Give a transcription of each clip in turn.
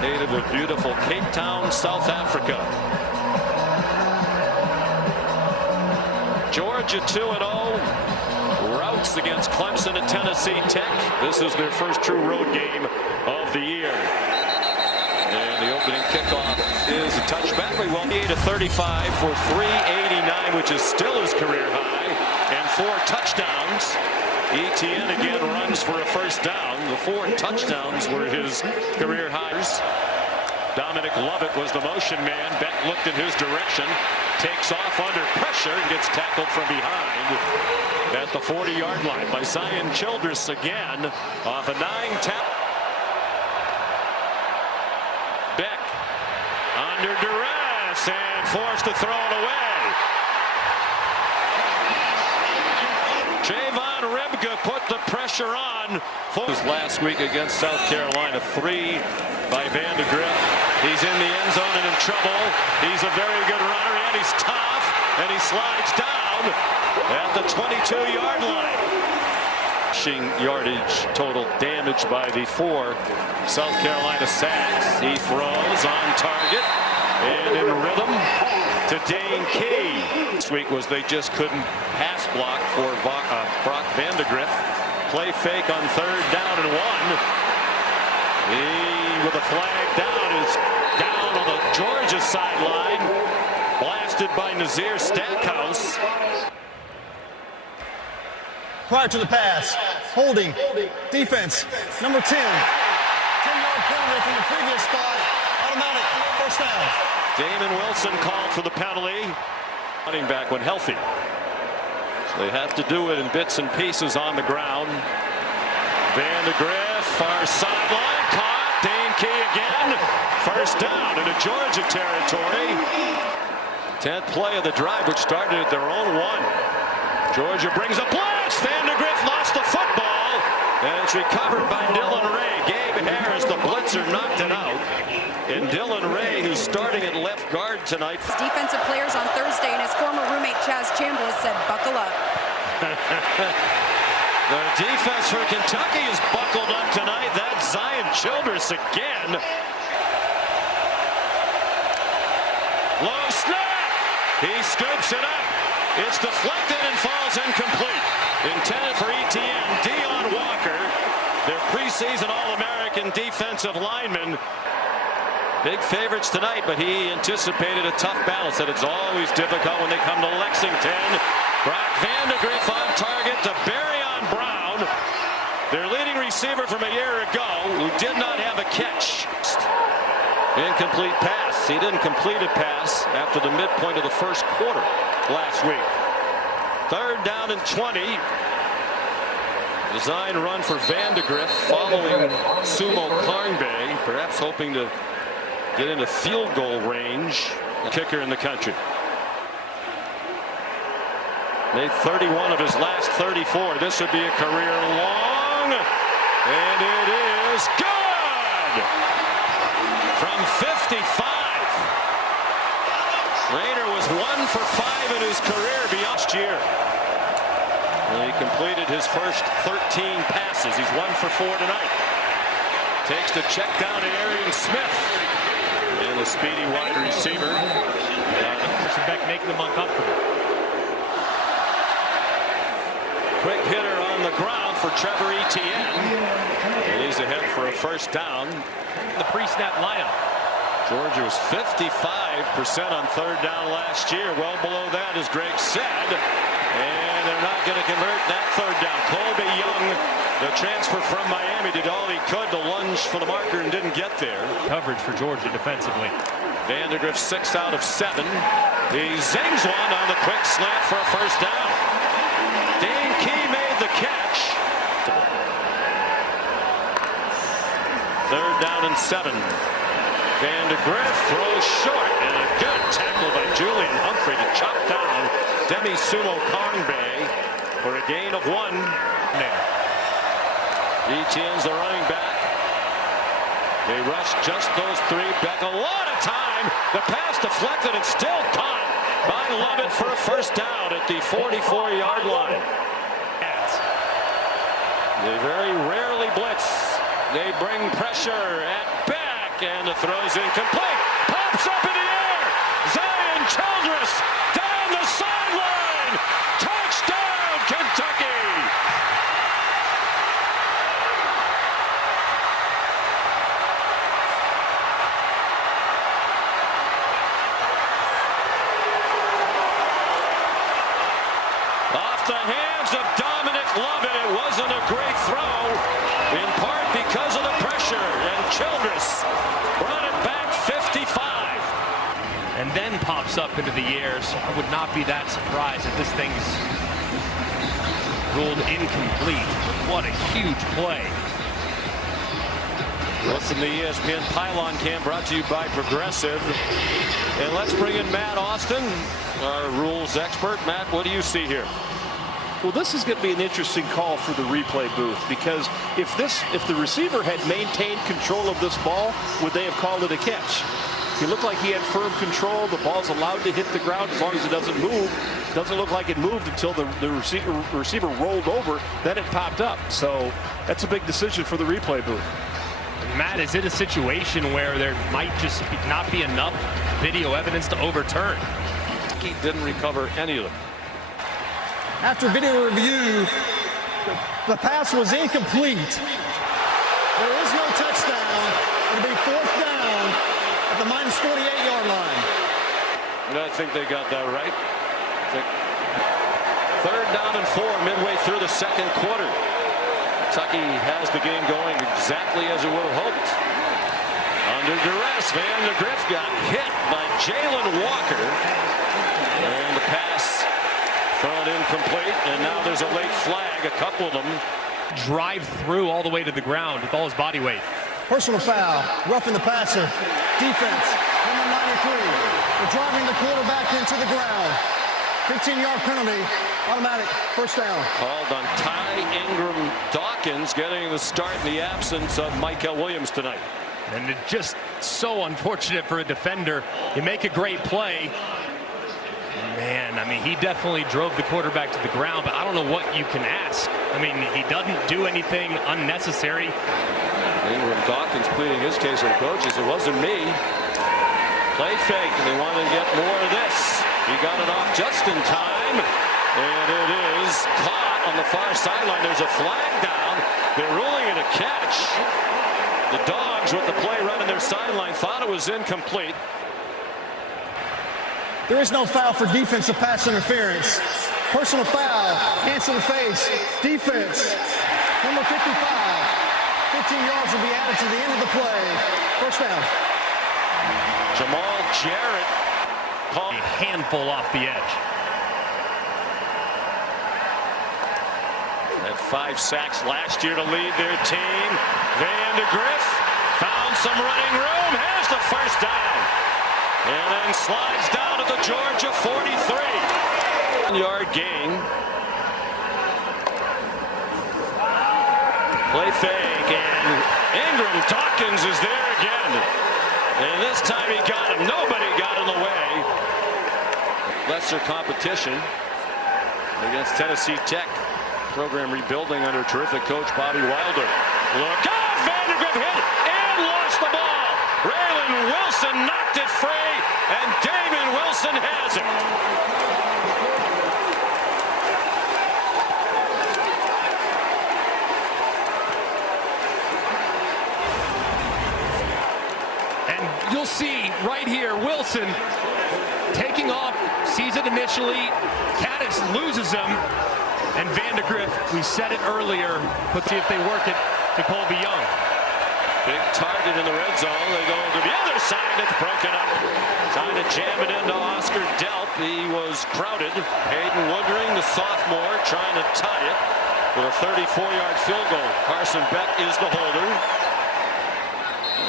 native of beautiful Cape Town, South Africa. Georgia 2-0. Routs against Clemson at Tennessee Tech. This is their first true road game of the year. And the opening kickoff is a touchback. We won 38-35 for 389, which is still his career high, and 4 touchdowns. Etienne again runs for a first down. The 4 touchdowns were his career highs. Dominic Lovett was the motion man. Beck looked in his direction, takes off under pressure, and gets tackled from behind at the 40-yard line by Zion Childress again off a 9-tackle. Beck under duress and forced to throw it away. Javon Ribga put the pressure on. Last week against South Carolina, 3 by Vandegrift. He's in the end zone and in trouble. He's a very good runner, and he's tough, and he slides down at the 22-yard line. Rushing yardage total damaged by the 4 South Carolina sacks. He throws on target and in rhythm to Dane Key. This week was they just couldn't pass block for Brock Vandegrift. Play fake on 3rd down and 1. He, with a flag down, is down on the Georgia sideline. Blasted by Nazir Stackhouse. Prior to the pass, holding, defense, number 10. 10-yard penalty from the previous spot, automatic first down. Damon Wilson called for the penalty. Running back when healthy. So they have to do it in bits and pieces on the ground. Vandegrift, far sideline, caught. Dane Key again. First down into Georgia territory. 10th play of the drive, which started at their own 1. Georgia brings a blitz. Vandegrift lost the football, and it's recovered by Dylan Ray. Gabe Harris, the blitzer, knocked it out. And Dylan Ray, who's starting at left guard tonight. Defensive players on Thursday, and his former roommate Chaz Chambliss said, "Buckle up." The defense for Kentucky is buckled up tonight. That's Zion Childress again. Low snap. He scoops it up. It's deflected and falls incomplete. Intended for Etienne. Deion Walker, their preseason All-American defensive lineman. Big favorites tonight, but he anticipated a tough battle. Said it's always difficult when they come to Lexington. Brock Vandegrift on target to Barryon Brown, their leading receiver from a year ago, who did not have a catch. Incomplete pass. He didn't complete a pass after the midpoint of the first quarter last week. 3rd down and 20. Design run for Vandegrift following Sumo Karngbe, perhaps hoping to get into field goal range. The kicker in the country. Made 31 of his last 34. This would be a career long, and it is good from 55. Rayner was 1 for 5 in his career beyond last year. And he completed his first 13 passes. He's 1 for 4 tonight. Takes the check down to Arian Smith. And the speedy wide receiver. Beck making them uncomfortable. Quick hitter on the ground for Trevor Etienne. And he's ahead for a first down. The pre-snap lineup. Georgia was 55% on 3rd down last year. Well below that, as Greg said. And they're not going to convert that 3rd down. Colby Young, the transfer from Miami, did all he could to lunge for the marker and didn't get there. Coverage for Georgia defensively. Vandegrift 6 out of 7. He zings one on the quick slant for a first down. Dane Key made the catch. 3rd down and 7. Vandegrift throws short, and a good tackle by Julian Humphrey to chop down Demi Sumo Karngbe for a gain of 1. Etienne's the running back. They rush just those 3. Beck a lot of time. The pass deflected and still caught by Lovett for a first down at the 44-yard line. They very rarely blitz. They bring pressure at Beck. the throw's incomplete. Pops up in the air. Zion Childress down the sideline. Touchdown, Kentucky. Off the hands of Dominic Lovett. It wasn't a great throw, in part because of the pressure, and Childress brought it back 55. And then pops up into the air, so I would not be that surprised if this thing's ruled incomplete. What a huge play. From the ESPN Pylon Cam, brought to you by Progressive. And let's bring in Matt Austin, our rules expert. Matt, what do you see here? Well, this is going to be an interesting call for the replay booth, because if the receiver had maintained control of this ball, would they have called it a catch? He looked like he had firm control. The ball's allowed to hit the ground as long as it doesn't move. Doesn't look like it moved until the receiver rolled over. Then it popped up. So that's a big decision for the replay booth. Matt, is it a situation where there might just not be enough video evidence to overturn? He didn't recover any of them. After video review, the pass was incomplete. There is no touchdown. It'll be fourth down at the minus 48-yard line. I think they got that right. Third down and 4 midway through the second quarter. Kentucky has the game going exactly as it would have hoped. Under duress, Van de Griff got hit by Jalen Walker. And the pass thrown incomplete, and now there's a late flag. A couple of them drive through all the way to the ground with all his body weight. Personal foul, roughing the passer. Defense, number 93. They're driving the quarterback into the ground. 15-yard penalty, automatic, first down. Called on Ty Ingram Dawkins, getting the start in the absence of Michael Williams tonight. And it's just so unfortunate for a defender. You make a great play. Man, I mean, he definitely drove the quarterback to the ground, but I don't know what you can ask. I mean, he doesn't do anything unnecessary. Ingram Dawkins pleading his case with coaches. It wasn't me. Play fake. They wanted to get more of this. He got it off just in time, and it is caught on the far sideline. There's a flag down. They're ruling it a catch. The Dogs, with the play running their sideline, thought it was incomplete. There is no foul for defensive pass interference. Personal foul, hands to the face, defense, number 55. 15 yards will be added to the end of the play. First down. Jamal Jarrett called A handful off the edge. Had 5 sacks last year to lead their team. Van de Griff found some running room, has the first down, and then slides down to the Georgia 43. 1-yard gain. Play fake, and Ingram Dawkins is there again. And this time he got him. Nobody got in the way. Lesser competition against Tennessee Tech. Program rebuilding under terrific coach Bobby Wilder. Look out! Vandergriff hit and lost the ball. Raylan Wilson knocked it free, and Damon Wilson has it. And you'll see right here, Wilson taking off, sees it initially. Caddis loses him. And Van de Griff, we said it earlier, but see if they work it to Colby Young. Big target in the red zone. They go to the other side. It's broken up. Trying to jam it into Oscar Delp. He was crowded. Hayden Woodring, the sophomore, trying to tie it with a 34-yard field goal. Carson Beck is the holder.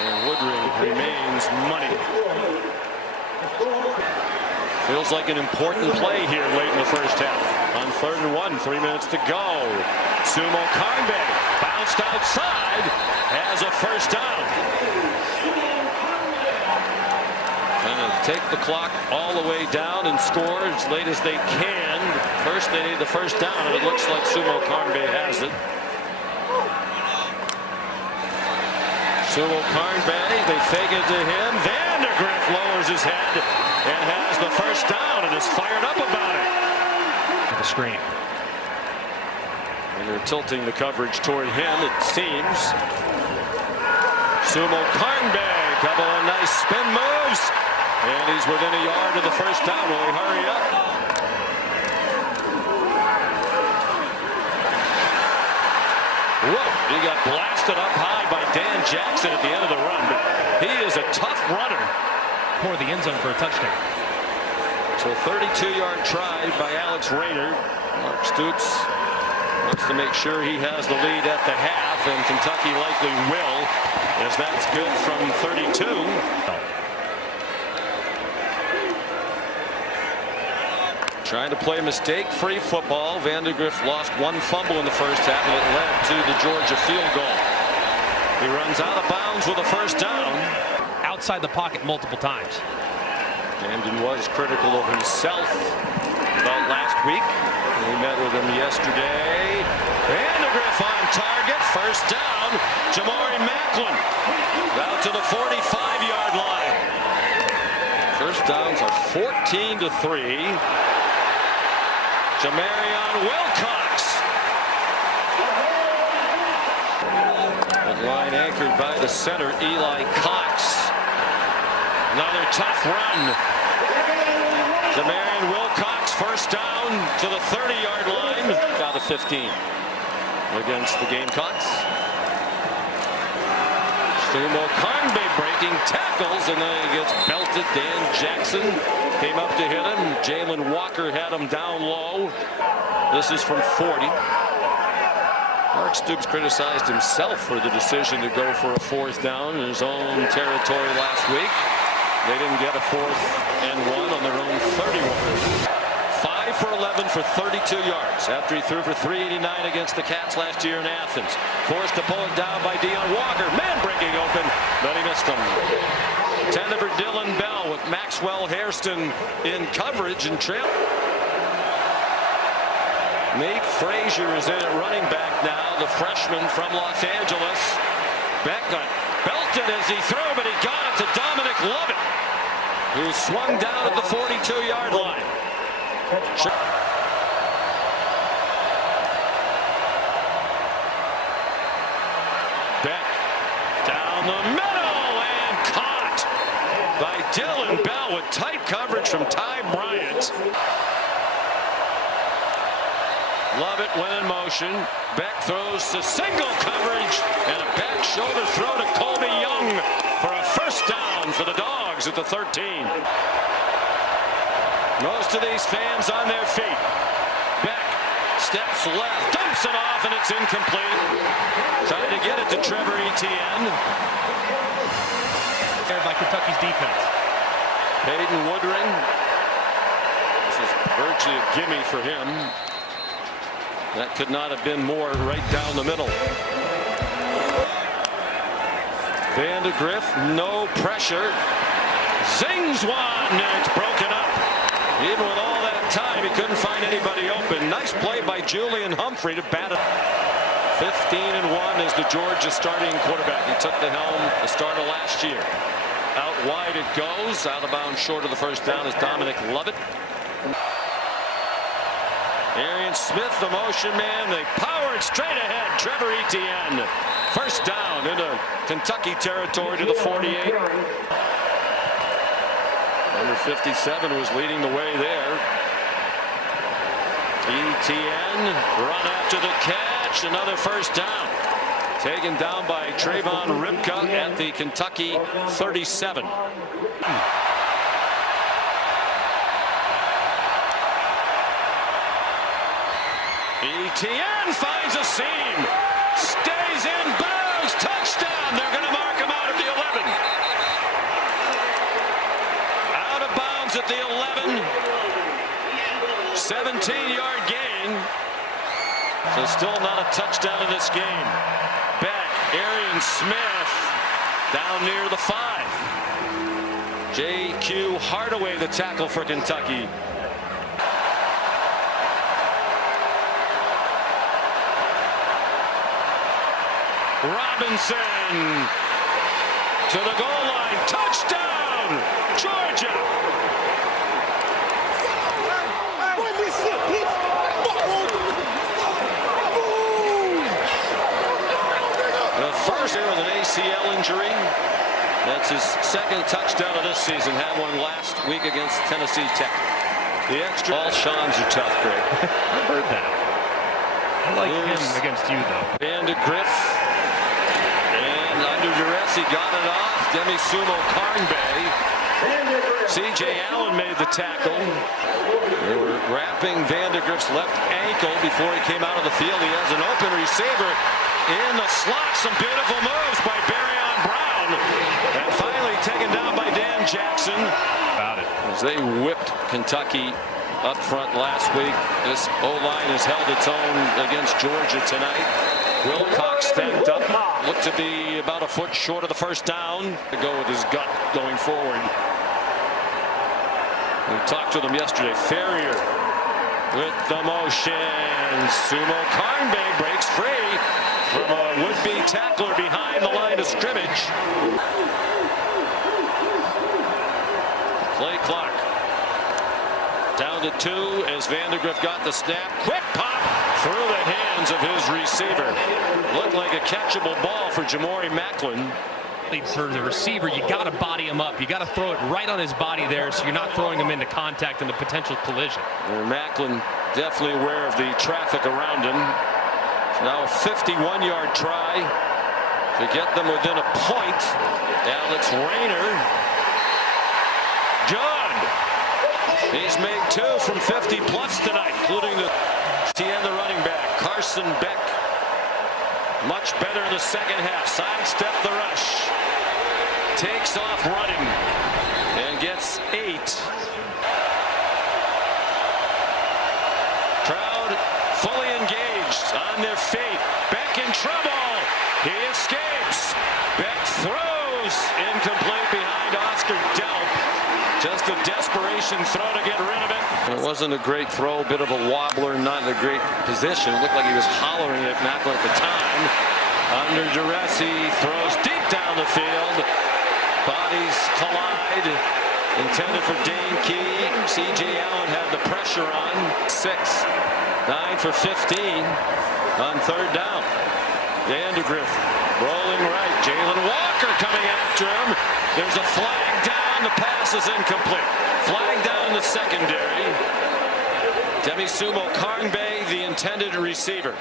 And Woodring remains money. Feels like an important play here late in the first half. On 3rd and 1, 3 minutes to go. Sumo Karnbe bounced outside, has a first down. Trying to take the clock all the way down and score as late as they can. First, they need the first down, and it looks like Sumo Karnbe has it. Sumo Karnbay, they fake it to him. Vandergriff lowers his head and has the first down and is fired up about it. The screen. And they're tilting the coverage toward him, it seems. Sumo Karnbay, couple of nice spin moves. And he's within a yard of the first down. Will he hurry up? Whoa, he got blasted up high by Dan Jackson at the end of the run. But he is a tough runner. For the end zone for a touchdown. So 32-yard try by Alex Rayner. Mark Stoops wants to make sure he has the lead at the half, and Kentucky likely will, as that's good from 32. Trying to play mistake-free football. Vandegrift lost one fumble in the first half, and it led to the Georgia field goal. He runs out of bounds with a first down. Outside the pocket multiple times. Camden was critical of himself about last week. We met with him yesterday. Vandegrift on target. First down. Jamari Macklin out to the 45-yard line. First downs are 14-3. Jamarion Wilcox. The line anchored by the center, Eli Cox. Another tough run. Jamarion Wilcox, first down to the 30-yard line. Out of 15 against the Gamecocks. Sumo Karnbay breaking tackles, and then he gets belted. Dan Jackson came up to hit him. Jalen Walker had him down low. This is from 40. Mark Stoops criticized himself for the decision to go for a fourth down in his own territory last week. They didn't get a 4th and 1 on their own 31. 5 for 11 for 32 yards after he threw for 389 against the Cats last year in Athens. Forced to pull it down by Deion Walker. Man breaking open, but he missed him. 10 for Dylan Bell with Maxwell Hairston in coverage and trail. Nate Frazier is in at running back now, the freshman from Los Angeles. Beck got belted as he threw, but he got it to Dominic Lovett, who swung down at the 42-yard line. Beck down the middle and caught by Dylan Bell with tight coverage from Ty Bryant. Lovett went in motion. Beck throws to single coverage and a back shoulder throw to Colby Young for a first down for the Dogs at the 13. Most of these fans on their feet. Beck steps left, dumps it off, and it's incomplete. Trying to get it to Trevor Etienne. There by Kentucky's defense. Hayden Woodring. This is virtually a gimme for him. That could not have been more right down the middle. Vandegrift, no pressure. Zings one, and it's broken up. Even with all that time, he couldn't find anybody open. Nice play by Julian Humphrey to bat it. 15-1 is the Georgia starting quarterback. He took the helm the start of last year. Out wide it goes. Out of bounds short of the first down is Dominic Lovett. Arian Smith, the motion man. They power it straight ahead. Trevor Etienne. First down into Kentucky territory to the 48. Number 57 was leading the way there. Etienne run after the catch. Another first down. Taken down by Trayvon Ripka at the Kentucky 37. Etienne finds a seam. Stays in bounds. Touchdown. They're going to mark him out at the 11. Out of bounds at the 11. 17-yard gain. So still not a touchdown in this game. Back, Arian Smith down near the 5. J.Q. Hardaway, the tackle for Kentucky. Robinson to the goal line. Touchdown, Georgia. The first year with an ACL injury. That's his second touchdown of this season. Had one last week against Tennessee Tech. The extra. All Shawns are tough, Greg. I heard that. I like him against you, though. Vandegrift. And under duress, he got it off. Demi-Sumo Karnbay. C.J. Allen made the tackle. They were wrapping Vandegrift's left ankle before he came out of the field. He has an open receiver in the slot. Some beautiful moves by Barryon Brown. And finally taken down by Dan Jackson. About it. As they whipped Kentucky up front last week, this O-line has held its own against Georgia tonight. Wilcox stacked up, looked to be about a foot short of the first down. To go with his gut going forward. We talked to them yesterday. Ferrier with the motion. Sumo Karnbay breaks free from a would-be tackler behind the line of scrimmage. Play clock down to 2 as Vandegrift got the snap. Quick pop through the hands of his receiver. Looked like a catchable ball for Jamori Macklin. For the receiver, you got to body him up. You got to throw it right on his body there, so you're not throwing him into contact and a potential collision. Macklin definitely aware of the traffic around him. Now a 51-yard try to get them within a point. Alex Rayner. Good. He's made 2 from 50 plus tonight, including the running back, Carson Beck. Much better in the second half. Sidestep the rush. Takes off running and gets 8. Crowd fully engaged on their feet. Beck in trouble. He escapes. Beck throws incomplete behind Oscar Delp. Just a desperation throw to get rid of it. It wasn't a great throw, a bit of a wobbler, not in a great position. It looked like he was hollering at Macklin at the time. Under duress, he throws deep down the field. Bodies collide. Intended for Dane Key. C.J. Allen had the pressure on. 6. 9 for 15 on third down. Vandegrift rolling right. Jalen Walker coming after him. There's a flag down. The pass is incomplete. Flag down in the secondary. Demi-Sumo Karnbay, the intended receiver.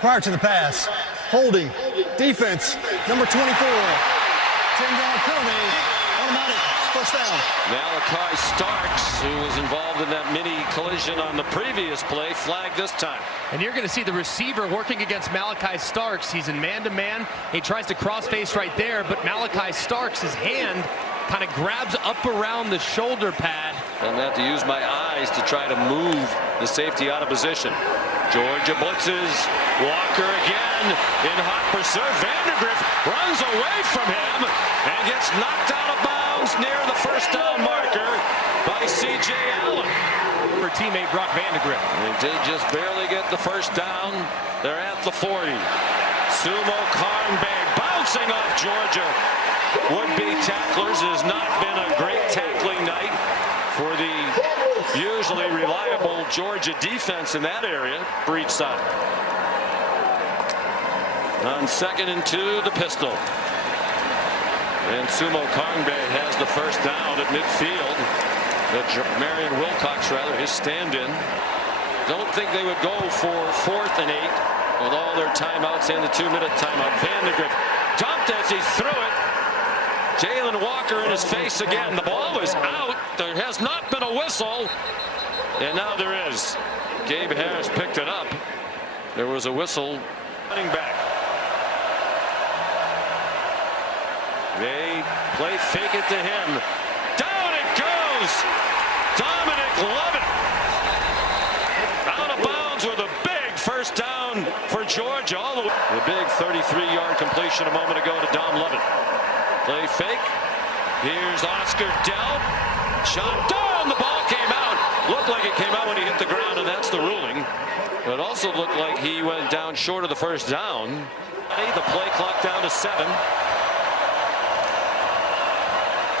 Prior to the pass, holding, defense, number 24. 10-yard penalty, automatic, first down. Malachi Starks, who was involved in that mini collision on the previous play, flagged this time. And you're going to see the receiver working against Malachi Starks. He's in man-to-man. He tries to cross-face right there, but Malachi Starks, his hand kind of grabs up around the shoulder pad. I'm going to have to use my eyes to try to move the safety out of position. Georgia blitzes. Walker again in hot pursuit. Vandegrift runs away from him and gets knocked out of bounds near the first down marker by C.J. Allen. For teammate Brock Vandegrift. They did just barely get the first down. They're at the 40. Sumo Karnbay bouncing off Georgia. Would-be tacklers. It has not been a great tackling night for the usually reliable Georgia defense in that area for each side. On 2nd and 2, the pistol. And Sumo Karnbay has the first down at midfield. Marion Wilcox, rather, his stand-in. Don't think they would go for 4th and 8 with all their timeouts and the 2-minute timeout. Vandegrift dumped as he threw it. Jalen Walker in his face again. The ball is out. There has not been a whistle. And now there is. Gabe Harris picked it up. There was a whistle. Running back. They play fake it to him. Down it goes. Dominic Lovett. Out of bounds with a big first down for Georgia. All the way. The big 33-yard completion a moment ago to Dom Lovett. Play fake. Here's Oscar Delp. Shot down. The ball came out. Looked like it came out when he hit the ground, and that's the ruling. It also looked like he went down short of the first down. The play clock down to 7.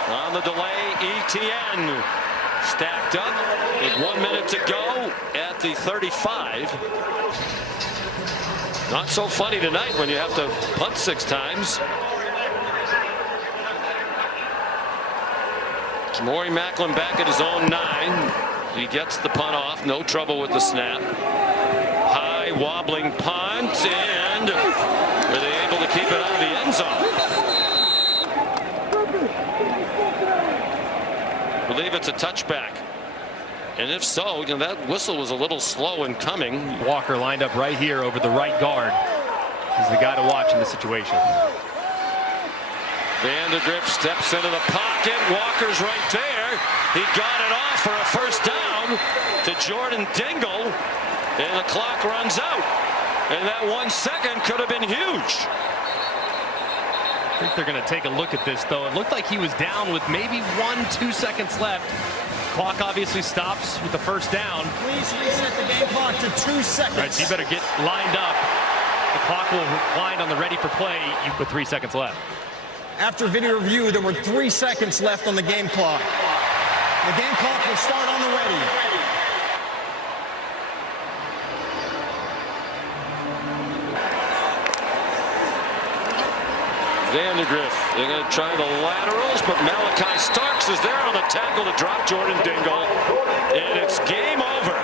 On the delay, ETN stacked up with 1 minute to go at the 35. Not so funny tonight when you have to punt 6 times. Maury Macklin back at his own 9. He gets the punt off. No trouble with the snap. High wobbling punt, and were they able to keep it out of the end zone? I believe it's a touchback. And if so, that whistle was a little slow in coming. Walker lined up right here over the right guard. He's the guy to watch in this situation. Vandegrift steps into the pocket. Walker's right there. He got it off for a first down to Jordan Dingle. And the clock runs out. And that 1 second could have been huge. I think they're going to take a look at this, though. It looked like he was down with maybe 1-2 seconds left. Clock obviously stops with the first down. Please reset the game clock to 2 seconds. All right, so you better get lined up. The clock will wind on the ready for play with 3 seconds left. After video review, there were 3 seconds left on the game clock. The game clock will start on the ready. Vandegrift, they're going to try the laterals, but Malachi Starks is there on the tackle to drop Jordan Dingle, and it's game over.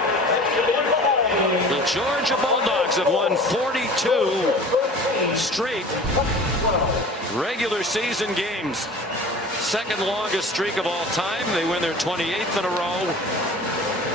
The Georgia Bulldogs have won 42 straight regular season games. Second longest streak of all time. They win their 28th in a row.